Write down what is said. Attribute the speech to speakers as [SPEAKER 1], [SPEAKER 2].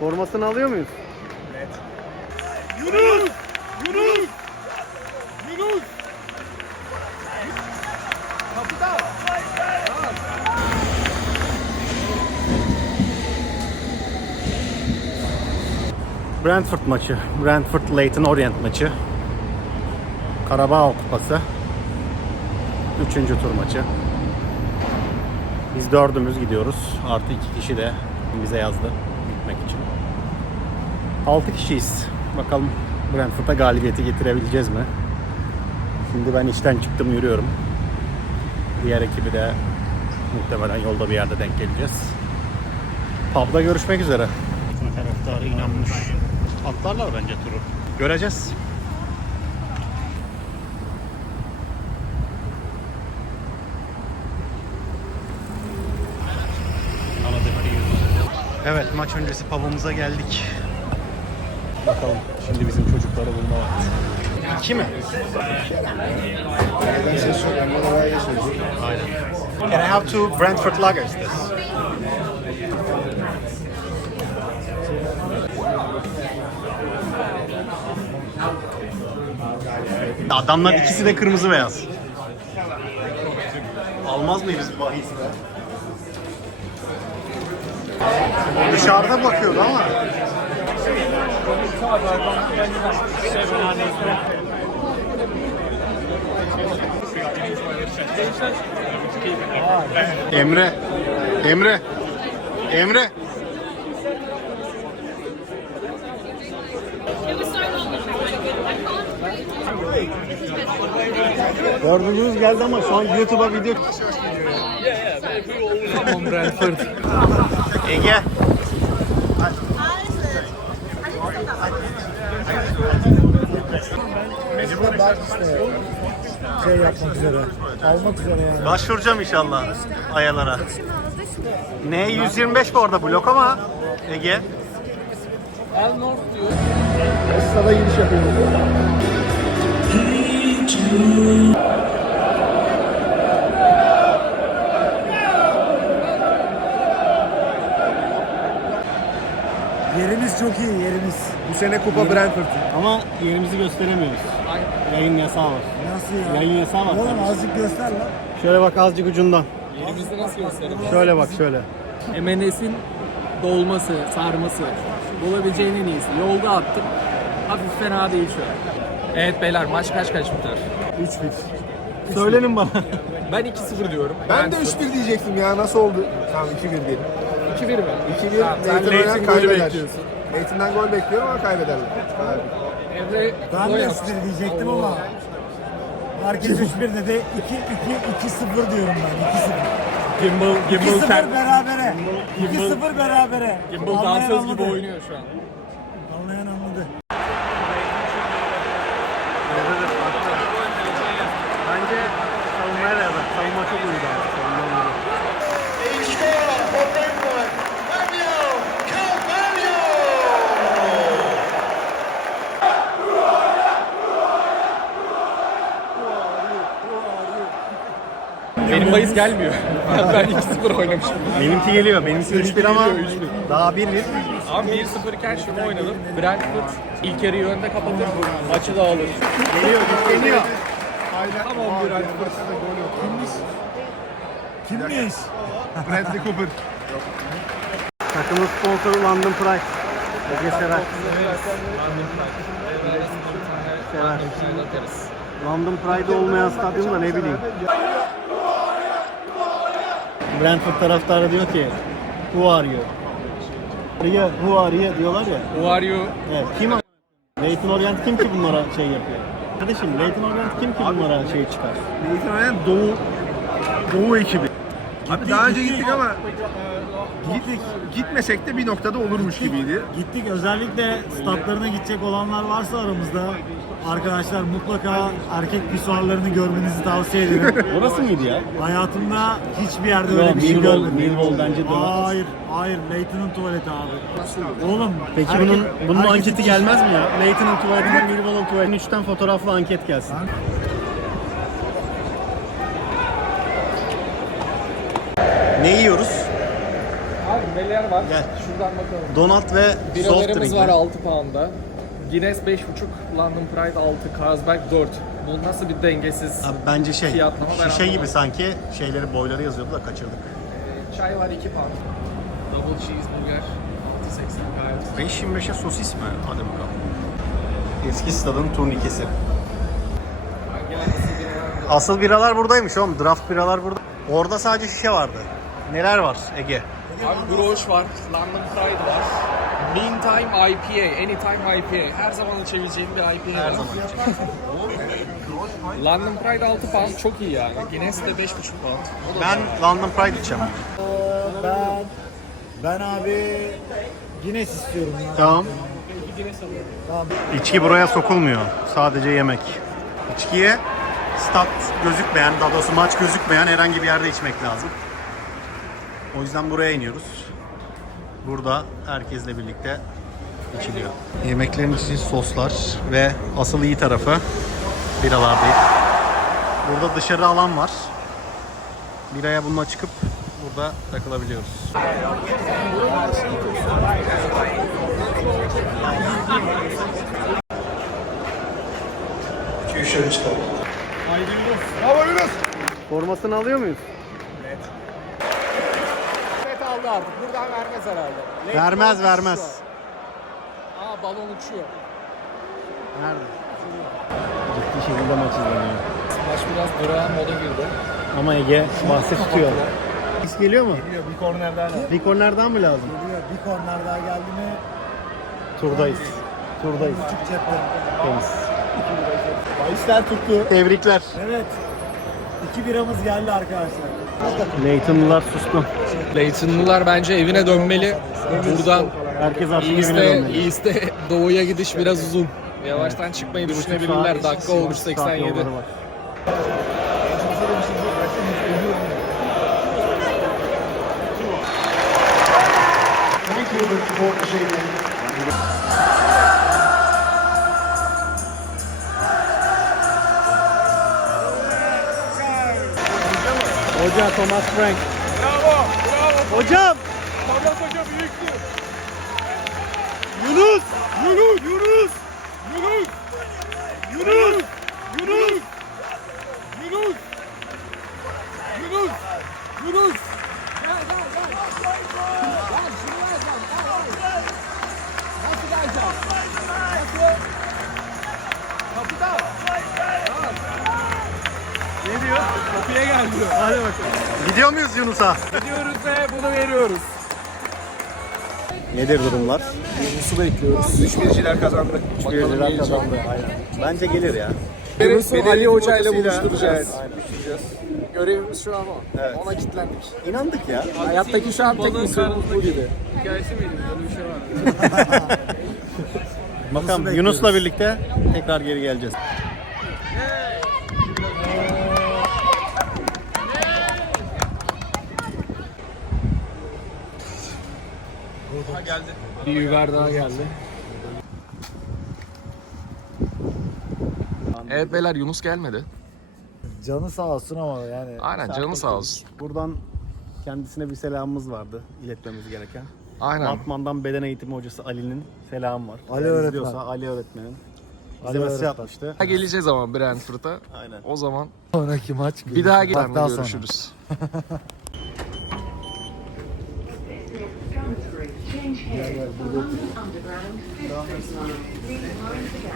[SPEAKER 1] Formasını alıyor muyuz?
[SPEAKER 2] Yunus! Yunus! Yunus!
[SPEAKER 1] Brentford maçı. Brentford Leyton Orient maçı. Karabağ Kupası. Üçüncü tur maçı. Biz dördümüz gidiyoruz. Artı iki kişi de bize yazdı 6 kişiyiz. Bakalım Brentford'a galibiyeti getirebileceğiz mi? Şimdi ben işten çıktım yürüyorum. Diğer ekibi de muhtemelen yolda bir yerde denk geleceğiz. Pub'da görüşmek üzere. Bütün taraftarı inanmış. Atlarlar bence turu. Göreceğiz. Evet maç öncesi pub'ımıza geldik. Bakalım şimdi bizim çocukları bulma vakti. İki mi? Aynen. Can I have two Brentford lagers this? Adamlar ikisi de kırmızı beyaz. Almaz mıyız bu bahis be? Dışarıda bakıyordu ama. Emre. Emre. Emre. Dördüncümüz geldi ama şu an YouTube'a video... Ege.
[SPEAKER 3] Mecbur işte şey yapmak üzere. Almak üzere yani.
[SPEAKER 1] Başvuracağım inşallah ayalara. N125 bu arada blok ama Ege.
[SPEAKER 3] Esra'da giriş yapıyoruz. Çok iyi yerimiz. Bu sene Kupa Brentford.
[SPEAKER 1] Ama yerimizi gösteremiyoruz. Yayın yasağı var.
[SPEAKER 3] Nasıl ya?
[SPEAKER 1] Yayın yasağı var.
[SPEAKER 3] Oğlum azıcık göster lan.
[SPEAKER 1] Şöyle bak azıcık ucundan.
[SPEAKER 2] Yerimizi nasıl gösterelim?
[SPEAKER 1] Şöyle bak şöyle.
[SPEAKER 2] MNS'in dolması, sarması. Bulabileceğin en iyisi. Yolda attım. Hafif fena değil şu an. Evet beyler maç kaç kaç biter?
[SPEAKER 3] 3-1.
[SPEAKER 1] Söylenin bana.
[SPEAKER 2] Ben 2-0 diyorum.
[SPEAKER 4] Ben de 3-1 diyecektim ya nasıl oldu? Tamam 2-1 diyelim.
[SPEAKER 2] 2-1 mi?
[SPEAKER 4] 2-1
[SPEAKER 2] Tamam, sen
[SPEAKER 4] Nathan
[SPEAKER 2] golü
[SPEAKER 4] kaybeder. Nathan'dan gol bekliyorum ama kaybederler.
[SPEAKER 2] Emre
[SPEAKER 3] Ben
[SPEAKER 2] gol
[SPEAKER 3] de
[SPEAKER 2] yaptı.
[SPEAKER 3] 3-1 diyecektim ama. Herkes 3-1 dedi. 2-2-2-0 diyorum ben. 2-0.
[SPEAKER 2] Gimbal, Gimbal,
[SPEAKER 3] 2-0
[SPEAKER 2] kend-
[SPEAKER 3] berabere. 2-0 berabere.
[SPEAKER 2] Gimbal
[SPEAKER 3] Anlayan
[SPEAKER 2] dansöz gibi oynuyor şu an. Bahis gelmiyor. ben 2-0 oynamıştım.
[SPEAKER 1] Benimki geliyor. Benimki 3-1 ama
[SPEAKER 2] geliyor, 3-1.
[SPEAKER 1] daha 1-1.
[SPEAKER 2] Abi 1-0 iken şunu oynadım. Brentford ilk yarıyı önde kapatır, maçı da alır.
[SPEAKER 1] Geliyor, geliyor.
[SPEAKER 2] Tamam Brentford.
[SPEAKER 3] Kimmiş?
[SPEAKER 4] Bradley Cooper.
[SPEAKER 1] Takımın sponsoru London Pride. Ege sever. Sever. London Pride olmayan stadyum da ne bileyim. Brentford taraftarı diyor ki Who are you? Ria, who are you diyorlar ya.
[SPEAKER 2] Who are you?
[SPEAKER 1] Evet, kim a- Leyton Orient kim ki bunlara şey yapıyor? Kardeşim Leyton Orient kim ki bunlara şey çıkar?
[SPEAKER 4] Nathan Oynan Doğu Doğu ekibi. Abi daha önce gittik ama gittik, gitmesek de bir noktada olurmuş gibiydi.
[SPEAKER 3] Gittik özellikle statlarına gidecek olanlar varsa aramızda arkadaşlar mutlaka erkek pisuarlarını görmenizi tavsiye ederim.
[SPEAKER 1] Orası mıydı ya?
[SPEAKER 3] Hayatımda hiçbir yerde
[SPEAKER 1] Yok,
[SPEAKER 3] öyle bir şey
[SPEAKER 1] Millwall-
[SPEAKER 3] görmedim.
[SPEAKER 1] Millwall bence de.
[SPEAKER 3] Hayır, hayır. Leighton'un tuvaleti abi. Oğlum.
[SPEAKER 1] Peki
[SPEAKER 3] herkes-
[SPEAKER 1] bunun bunun
[SPEAKER 3] herkesin
[SPEAKER 1] anketi gelmez mi ya? Leighton'un tuvaletinden Millwall'un tuvaletinden 3'ten fotoğraflı anket gelsin. Ne yiyoruz?
[SPEAKER 2] neler var?
[SPEAKER 1] Gel.
[SPEAKER 2] Şuradan bakalım.
[SPEAKER 1] Donat ve soft
[SPEAKER 2] Biralarımız
[SPEAKER 1] drink.
[SPEAKER 2] var 6 pound'a. Guinness 5.5, London Pride 6, Carlsberg 4. Bu nasıl bir dengesiz?
[SPEAKER 1] Abi bence şey,
[SPEAKER 2] Fiyatlama ben
[SPEAKER 1] şişe gibi
[SPEAKER 2] anlamadım.
[SPEAKER 1] sanki şeyleri boyları yazıyordu da kaçırdık.
[SPEAKER 2] Çay var 2 pound. Double cheeseburger 6.80 gayet.
[SPEAKER 1] 5.25'e sosis mi? Hadi bakalım. Eski stadın turnikesi. Asıl biralar buradaymış oğlum. Draft biralar burada. Orada sadece şişe vardı. Neler var Ege?
[SPEAKER 2] Abi Grouch var, London Pride var. Meantime IPA, Anytime IPA. Her zaman içebileceğim bir IPA
[SPEAKER 1] Her
[SPEAKER 2] var.
[SPEAKER 1] zaman.
[SPEAKER 2] London Pride 6 pound çok iyi yani. Guinness de 5.5 pound.
[SPEAKER 1] Ben London Pride içeceğim.
[SPEAKER 3] Ben ben abi Guinness istiyorum ya.
[SPEAKER 1] Tamam.
[SPEAKER 3] Tamam.
[SPEAKER 1] İçki buraya sokulmuyor. Sadece yemek. İçkiye stat gözükmeyen, daha doğrusu maç gözükmeyen herhangi bir yerde içmek lazım. O yüzden buraya iniyoruz. Burada herkesle birlikte içiliyor. Yemeklerin içi soslar ve asıl iyi tarafı biralar değil. Burada dışarı alan var. Biraya bununla çıkıp burada takılabiliyoruz. Formasını alıyor muyuz?
[SPEAKER 2] Artık. Buradan vermez herhalde.
[SPEAKER 1] Vermez,
[SPEAKER 2] Uçuyor.
[SPEAKER 1] vermez.
[SPEAKER 2] Aa balon uçuyor.
[SPEAKER 1] Nerede? Ciddi şekilde maç izleniyor.
[SPEAKER 2] Maç biraz durağan moda girdi.
[SPEAKER 1] Ama Ege bahsi tutuyor. His geliyor mu?
[SPEAKER 3] Geliyor bir korner daha geldi.
[SPEAKER 1] Bir kornerden mi lazım?
[SPEAKER 3] Geliyor bir korner daha geldi mi
[SPEAKER 1] Turdayız. Turdayız.
[SPEAKER 3] küçük cepte.
[SPEAKER 1] Temiz.
[SPEAKER 3] Bahisler tuttu.
[SPEAKER 1] Tebrikler.
[SPEAKER 3] Evet. İki biramız geldi arkadaşlar.
[SPEAKER 1] Leytonlular sustu.
[SPEAKER 2] Leytonlular bence evine dönmeli. Buradan
[SPEAKER 1] Herkes artık evine
[SPEAKER 2] East'e,
[SPEAKER 1] dönmeli.
[SPEAKER 2] East'e doğuya gidiş biraz uzun. Yavaştan çıkmayı
[SPEAKER 1] Bir buçuk
[SPEAKER 2] düşünebilirler.
[SPEAKER 1] saat-
[SPEAKER 2] Dakika olmuş
[SPEAKER 1] buçuk saat
[SPEAKER 2] 87.
[SPEAKER 1] yolları var. Hoca Thomas Frank.
[SPEAKER 4] Bravo, bravo.
[SPEAKER 1] Hocam!
[SPEAKER 4] Thomas Hoca büyüktü.
[SPEAKER 1] Yunus,
[SPEAKER 4] Yunus, Yunus, Yunus, Yunus,
[SPEAKER 1] Gidiyor muyuz Yunus'a?
[SPEAKER 2] Gidiyoruz ve bunu veriyoruz.
[SPEAKER 1] Nedir durumlar?
[SPEAKER 2] Yunus'u bekliyoruz.
[SPEAKER 4] Üç birciler kazandı.
[SPEAKER 1] Birciler kazandı. Aynen. Bence gelir ya.
[SPEAKER 2] Yunus'u Ali Hoca ile buluşturacağız. Görevimiz şu an o.
[SPEAKER 1] Evet.
[SPEAKER 2] Ona kilitlendik.
[SPEAKER 1] İnandık ya.
[SPEAKER 2] Hayattaki şu an tek misyonumuz bu gibi. Hikayesi miydi? Böyle bir şey var.
[SPEAKER 1] Bakalım. Yunus'la birlikte tekrar geri geleceğiz.
[SPEAKER 2] Bir Uber daha geldi. Evet beyler Yunus gelmedi.
[SPEAKER 3] Canı sağ olsun ama yani.
[SPEAKER 2] Aynen canı sağ olsun.
[SPEAKER 1] Buradan kendisine bir selamımız vardı iletmemiz gereken.
[SPEAKER 2] Aynen.
[SPEAKER 1] Batman'dan beden eğitimi hocası Ali'nin selamı var.
[SPEAKER 3] Ali öğretmen.
[SPEAKER 1] Ali öğretmenin.
[SPEAKER 3] Ali
[SPEAKER 1] Bize mesaj atmıştı.
[SPEAKER 2] Geleceğiz ama Brentford'a.
[SPEAKER 1] Aynen.
[SPEAKER 2] O zaman
[SPEAKER 3] Sonraki maç
[SPEAKER 2] bir daha
[SPEAKER 3] sonra.
[SPEAKER 2] görüşürüz.
[SPEAKER 5] Along the underground, district line, these lines.